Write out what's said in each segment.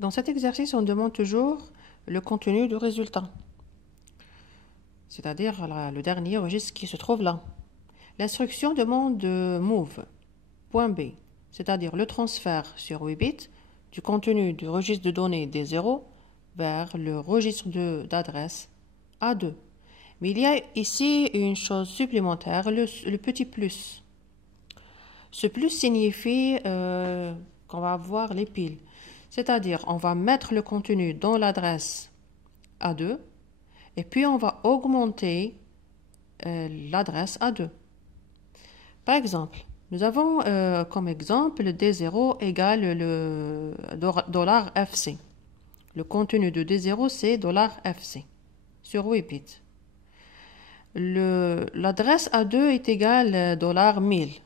Dans cet exercice, on demande toujours le contenu du résultat, c'est-à-dire le dernier registre qui se trouve là. L'instruction demande de move, point B, c'est-à-dire le transfert sur 8 bits du contenu du registre de données des 0 vers le registre d'adresse A2. Mais il y a ici une chose supplémentaire, le petit plus. Ce plus signifie qu'on va avoir les piles. C'est-à-dire, on va mettre le contenu dans l'adresse A2 et puis on va augmenter l'adresse A2. Par exemple, nous avons comme exemple D0 égale le $FC. Le contenu de D0, c'est $FC sur 8 bits. L'adresse A2 est égale $1000.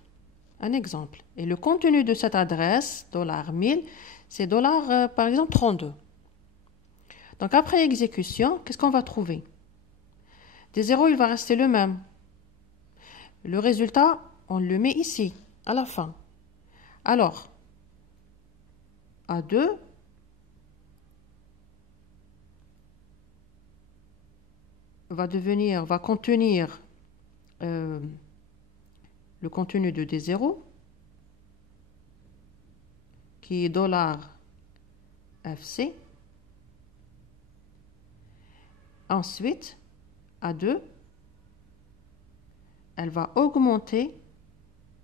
Un exemple. Et le contenu de cette adresse, $1000, c'est par exemple 32. Donc après exécution, qu'est-ce qu'on va trouver? D0, il va rester le même. Le résultat, on le met ici, à la fin. Alors, A2 va contenir le contenu de D0 qui est $FC. Ensuite, A2, elle va augmenter,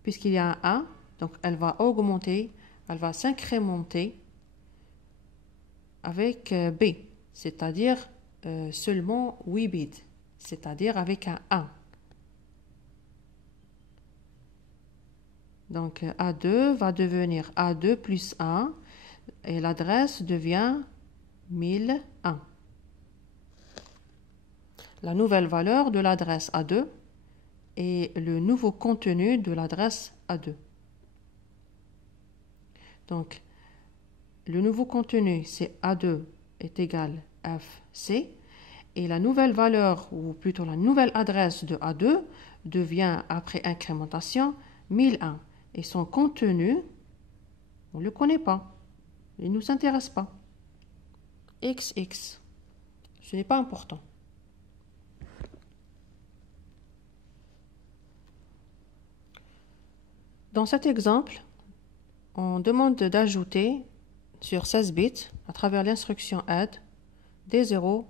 puisqu'il y a un A, donc elle va augmenter, elle va s'incrémenter avec B, c'est-à-dire seulement 8 bits, c'est-à-dire avec un 1. Donc A2 va devenir A2 plus 1 et l'adresse devient 1001. La nouvelle valeur de l'adresse A2 et le nouveau contenu de l'adresse A2. Donc, le nouveau contenu, c'est A2 est égal FC et la nouvelle valeur, ou plutôt la nouvelle adresse de A2 devient, après incrémentation, 1001. Et son contenu, on ne le connaît pas. Il ne nous intéresse pas. XX. Ce n'est pas important. Dans cet exemple, on demande d'ajouter sur 16 bits, à travers l'instruction add, D0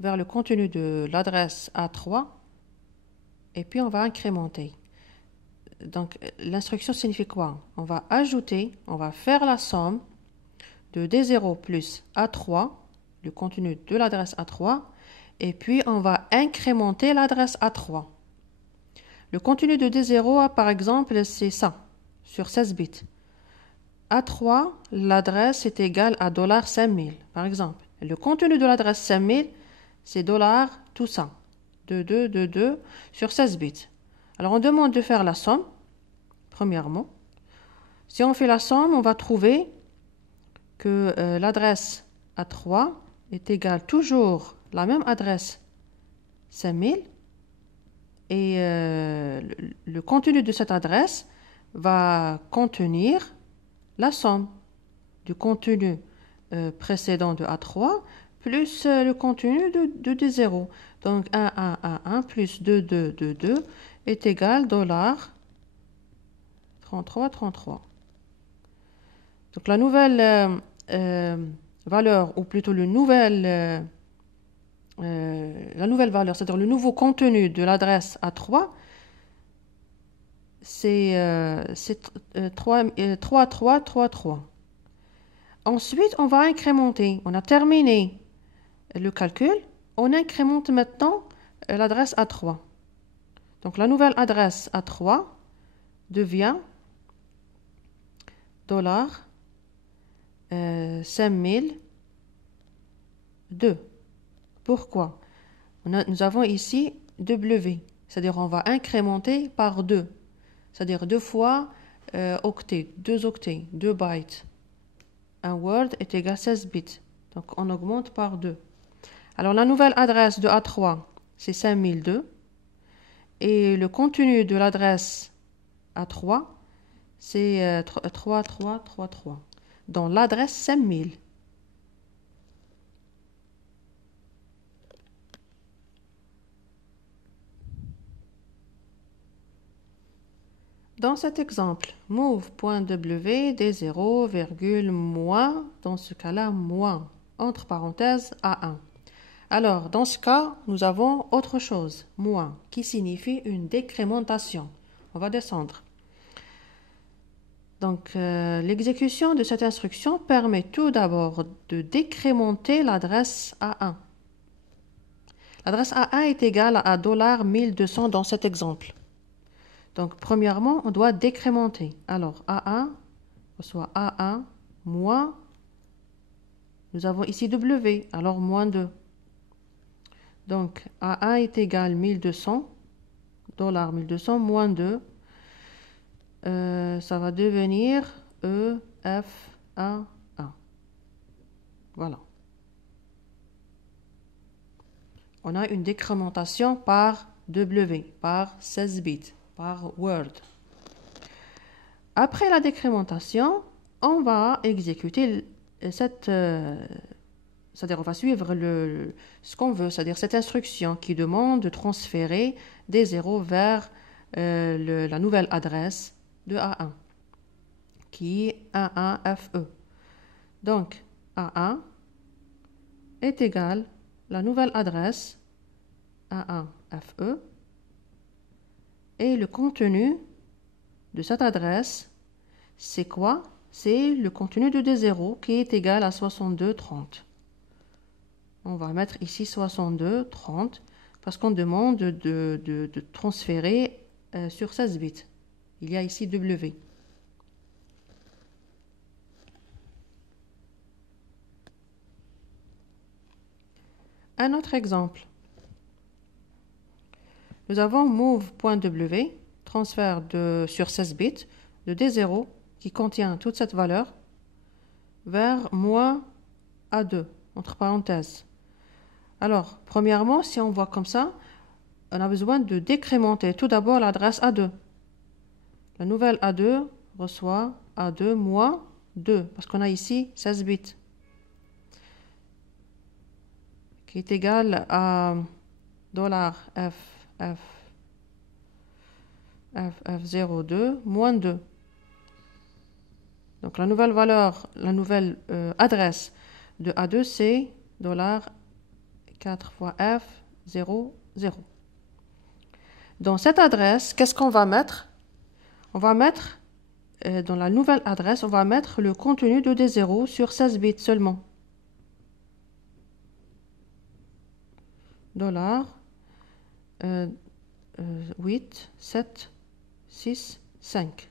vers le contenu de l'adresse A3, et puis on va incrémenter. Donc l'instruction signifie quoi? On va ajouter, on va faire la somme de D0 plus A3, le contenu de l'adresse A3, et puis on va incrémenter l'adresse A3. Le contenu de D0, par exemple, c'est ça, sur 16 bits. A3, l'adresse est égale à $5000, par exemple. Et le contenu de l'adresse 5000, c'est $ tout ça, de 2 sur 16 bits. Alors on demande de faire la somme, premièrement. Si on fait la somme, on va trouver que l'adresse A3 est égale toujours la même adresse 5000 et le contenu de cette adresse va contenir la somme du contenu précédent de A3 plus le contenu de D0. Donc 1 plus 2 est égal $33. Donc la nouvelle valeur, ou plutôt la nouvelle valeur, c'est-à-dire le nouveau contenu de l'adresse A3, c'est 3333. Ensuite, on va incrémenter. On a terminé le calcul. On incrémente maintenant l'adresse A3. Donc la nouvelle adresse A3 devient $5002. Pourquoi? Nous avons ici W, c'est-à-dire on va incrémenter par 2. C'est-à-dire 2 fois octet, 2 octets, 2 bytes. Un word est égal à 16 bits. Donc on augmente par 2. Alors la nouvelle adresse de A3, c'est 5002. Et le contenu de l'adresse A3, c'est 3333. Dans l'adresse 5000. Dans cet exemple, move.w D0, virgule, moins, dans ce cas-là, moins, entre parenthèses, A1. Alors, dans ce cas, nous avons autre chose, moins, qui signifie une décrémentation. On va descendre. Donc, l'exécution de cette instruction permet tout d'abord de décrémenter l'adresse A1. L'adresse A1 est égale à $1200 dans cet exemple. Donc, premièrement, on doit décrémenter. Alors, A1, soit A1 moins, nous avons ici W, alors moins 2. Donc, A1 est égal 1200, $1200 moins 2. Ça va devenir EF11. Voilà. On a une décrémentation par W, par 16 bits, par word. Après la décrémentation, on va exécuter cette... c'est-à-dire, on va suivre ce qu'on veut, c'est-à-dire cette instruction qui demande de transférer des zéros vers la nouvelle adresse de A1, qui est A1FE. Donc, A1 est égal la nouvelle adresse A1FE et le contenu de cette adresse, c'est quoi? C'est le contenu de D0 qui est égal à 6230. On va mettre ici 6230 parce qu'on demande de transférer sur 16 bits. Il y a ici W. Un autre exemple. Nous avons move.w, transfert sur 16 bits, de D0 qui contient toute cette valeur, vers moins A2, entre parenthèses. Alors, premièrement, si on voit comme ça, on a besoin de décrémenter tout d'abord l'adresse A2. La nouvelle A2 reçoit A2 moins 2, parce qu'on a ici 16 bits, qui est égal à $FF02 moins 2. Donc la nouvelle valeur, la nouvelle adresse de A2, c'est $4 fois F00. Dans cette adresse, qu'est-ce qu'on va mettre? On va mettre, dans la nouvelle adresse, on va mettre le contenu de D0 sur 16 bits seulement. $8, 7, 6, 5.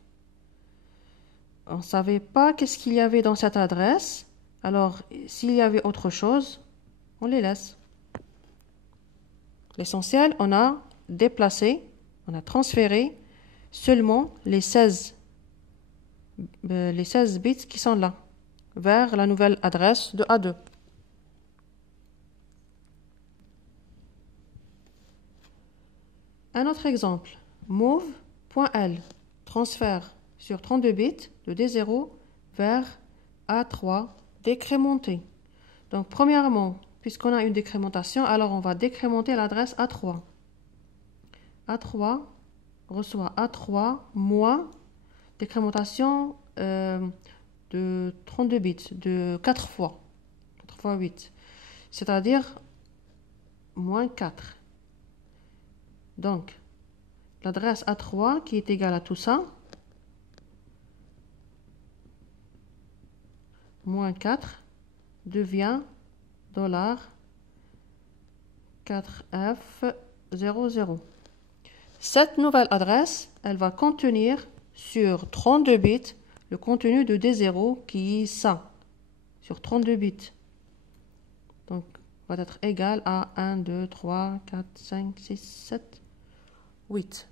On ne savait pas qu'est-ce qu'il y avait dans cette adresse. Alors, s'il y avait autre chose, on les laisse. L'essentiel, on a déplacé, on a transféré seulement les 16 bits qui sont là, vers la nouvelle adresse de A2. Un autre exemple, move.l, transfert sur 32 bits de D0 vers A3 décrémenté. Donc, premièrement, puisqu'on a une décrémentation, alors on va décrémenter l'adresse A3. A3 reçoit A3 moins décrémentation de 32 bits, de 4 fois 8, c'est-à-dire moins 4. Donc, l'adresse A3 qui est égale à tout ça, moins 4, devient $4F00. Cette nouvelle adresse, elle va contenir sur 32 bits le contenu de D0 qui est ça, sur 32 bits. Donc, va être égal à 1, 2, 3, 4, 5, 6, 7, 8.